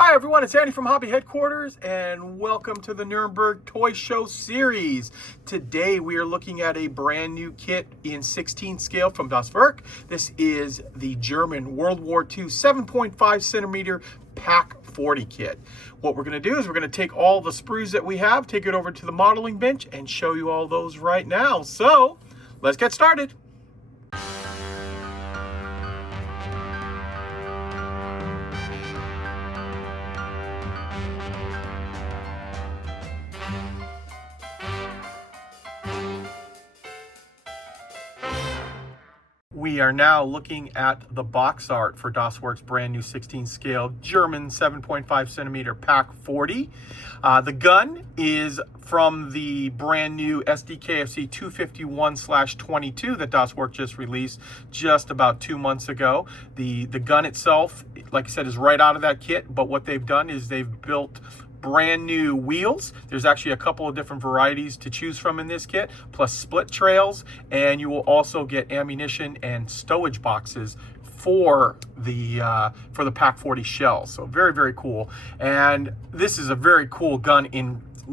Hi everyone, it's Andy from Hobby Headquarters and welcome to the Nuremberg Toy Show series. Today we are looking at a brand new kit in 16 scale from das WERK. This is the German World War II 7.5 centimeter PAK 40 kit. What we're going to do is we're going to take all the sprues that we have, take it over to the modeling bench and show you all those right now. So let's get started. We are now looking at the box art for das WERK's brand new 16 scale German 7.5 centimeter PAK 40. The gun is from the brand new SDKFC 251/22 that das WERK just released just about 2 months ago. The gun itself, like I said, is right out of that kit, but what they've done is they've built brand new wheels. There's actually a couple of different varieties to choose from in this kit, plus split trails, and you will also get ammunition and stowage boxes for the PAK 40 shells. So very, very cool. And this is a very cool gun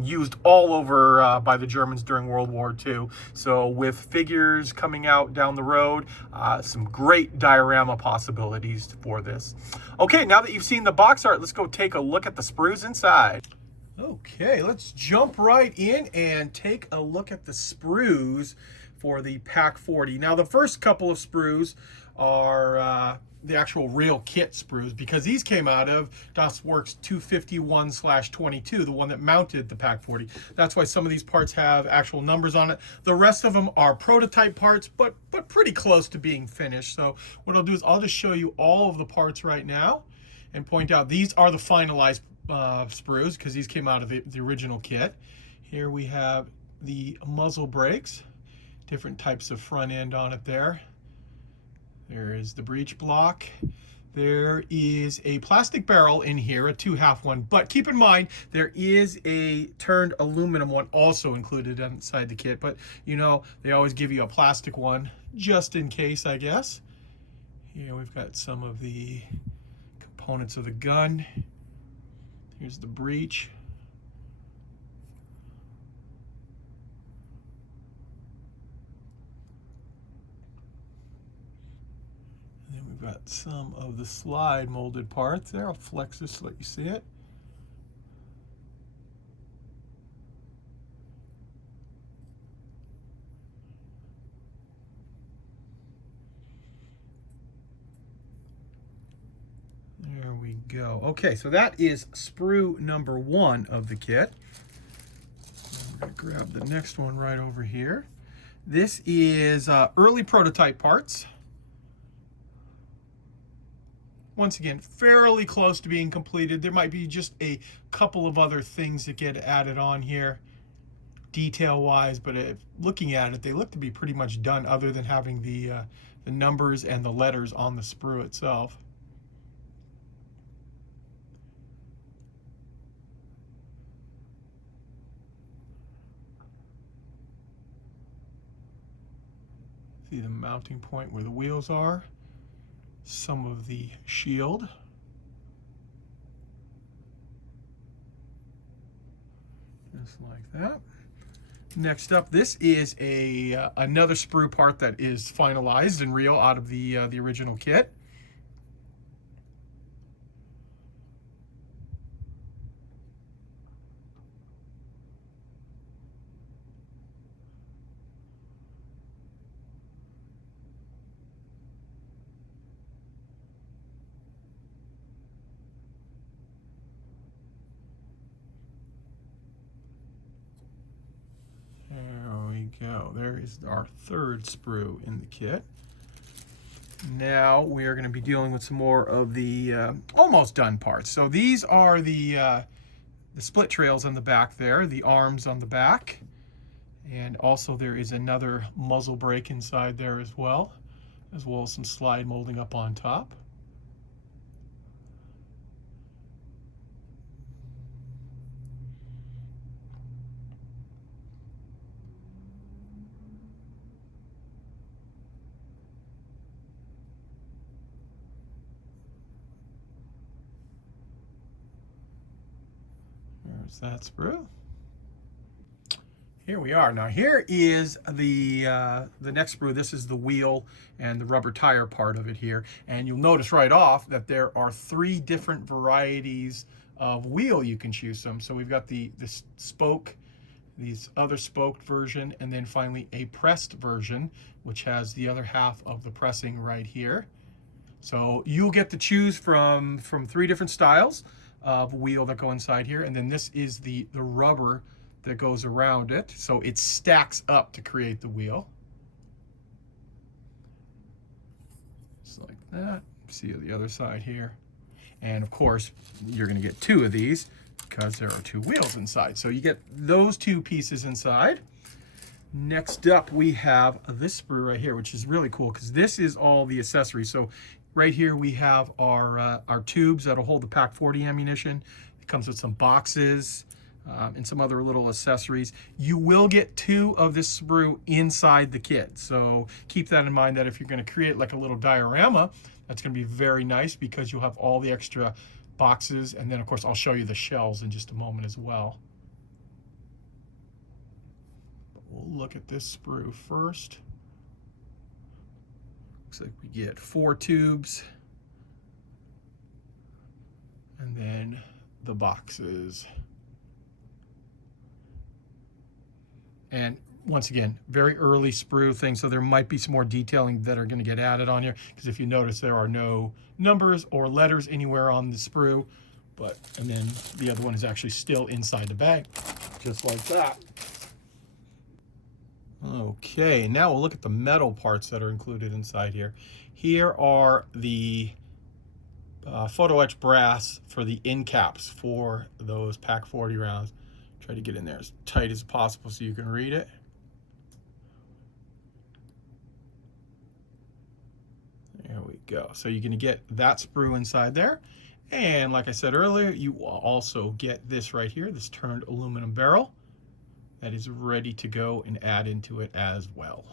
used all over by the Germans during World War II. So with figures coming out down the road, some great diorama possibilities for this. Okay, now that you've seen the box art, let's go take a look at the sprues inside. Okay, let's jump right in and take a look at the sprues for the PAK 40. Now the first couple of sprues are the actual real kit sprues, because these came out of das WERK's 251/22, the one that mounted the PAK 40. That's why some of these parts have actual numbers on it. The rest of them are prototype parts, but pretty close to being finished. So what I'll do is I'll just show you all of the parts right now and point out these are the finalized sprues, because these came out of the original kit. Here we have the muzzle brakes, different types of front end on it there. There is the breech block. There is a plastic barrel in here, a 2/2 one, but keep in mind there is a turned aluminum one also included inside the kit, but you know, they always give you a plastic one just in case, I guess. Here we've got some of the components of the gun. Here's the breech. Got some of the slide molded parts there. I'll flex this so that you see it. There we go. Okay, so that is sprue number 1 of the kit. I'm going to grab the next one right over here. This is early prototype parts. Once again, fairly close to being completed. There might be just a couple of other things that get added on here detail-wise, but looking at it, they look to be pretty much done, other than having the numbers and the letters on the sprue itself. See the mounting point where the wheels are. Some of the shield. Just like that. Next up, this is another sprue part that is finalized and real out of the original kit. Go. There is our third sprue in the kit. Now we are going to be dealing with some more of the almost done parts. So these are the split trails on the back there, the arms on the back, and also there is another muzzle brake inside there as well as some slide molding up on top. There's that sprue. Here we are. Now here is the next sprue. This is the wheel and the rubber tire part of it here. And you'll notice right off that there are 3 different varieties of wheel you can choose from. So we've got this spoke, these other spoked version, and then finally a pressed version, which has the other half of the pressing right here. So you'll get to choose from 3 different styles of wheel that go inside here. And then this is the rubber that goes around it. So it stacks up to create the wheel. Just like that. See the other side here. And of course, you're gonna get 2 of these because there are 2 wheels inside. So you get those 2 pieces inside. Next up, we have this sprue right here, which is really cool because this is all the accessories. So right here we have our tubes that'll hold the PAK 40 ammunition. It comes with some boxes and some other little accessories. You will get 2 of this sprue inside the kit. So keep that in mind, that if you're going to create like a little diorama, that's going to be very nice because you'll have all the extra boxes. And then of course I'll show you the shells in just a moment as well. But we'll look at this sprue first. Looks like we get 4 tubes and then the boxes. And once again, very early sprue thing, so there might be some more detailing that are going to get added on here, because if you notice, there are no numbers or letters anywhere on the sprue. And then the other one is actually still inside the bag, just like that. Okay, now we'll look at the metal parts that are included inside here. Here are the photo etch brass for the end caps for those PAK 40 rounds. Try to get in there as tight as possible so you can read it. There we go. So you're going to get that sprue inside there. And like I said earlier, you will also get this right here, this turned aluminum barrel that is ready to go and add into it as well.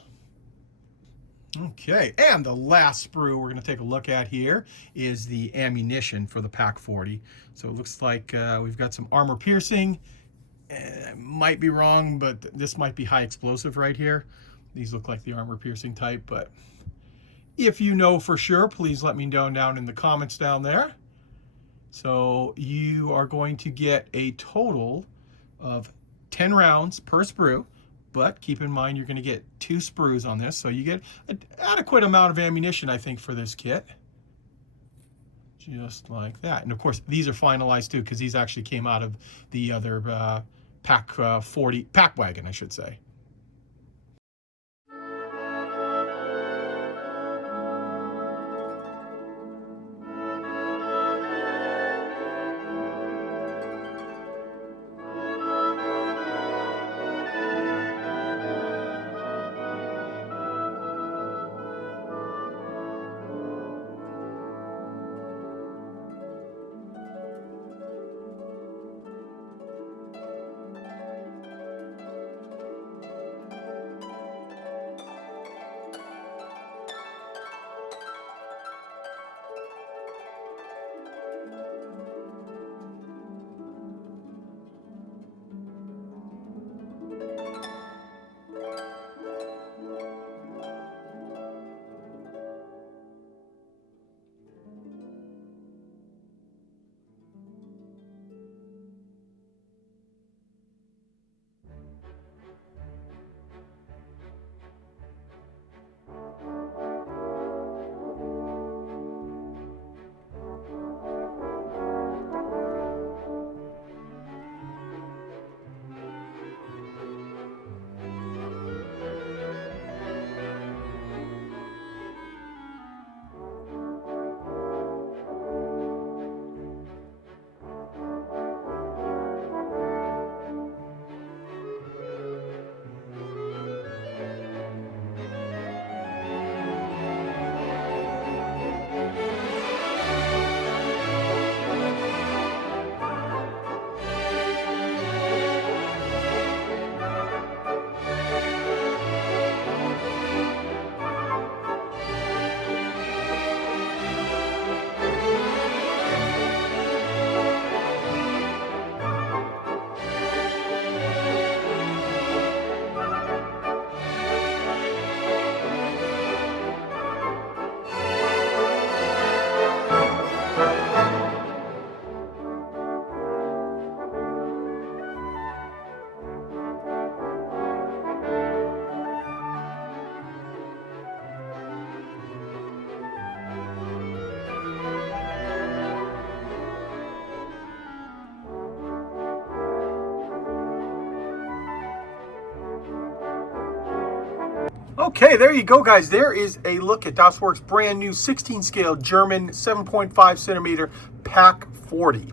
Okay, and the last sprue we're going to take a look at here is the ammunition for the PAK 40. So it looks like we've got some armor piercing. Might be wrong, but this might be high explosive right here. These look like the armor piercing type, but if you know for sure, please let me know down in the comments down there. So you are going to get a total of 10 rounds per sprue, but keep in mind you're going to get 2 sprues on this, so you get an adequate amount of ammunition, I think, for this kit. Just like that. And of course, these are finalized too, because these actually came out of the other PAK 40 PAK wagon, I should say. Okay, there you go, guys. There is a look at Das Werk's brand new 16 scale German 7.5 centimeter PAK 40.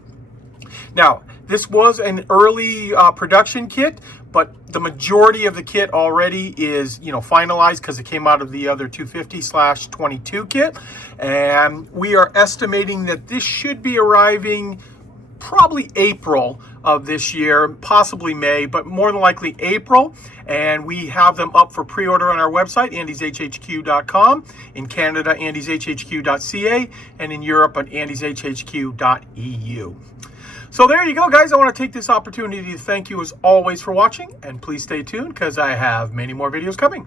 Now, this was an early production kit, but the majority of the kit already is, finalized because it came out of the other 250/22 kit. And we are estimating that this should be arriving probably April of this year, possibly May, but more than likely April. And we have them up for pre-order on our website, andyshhq.com. In Canada, andyshhq.ca, and in Europe at andyshhq.eu. So there you go, guys. I want to take this opportunity to thank you as always for watching, and please stay tuned because I have many more videos coming.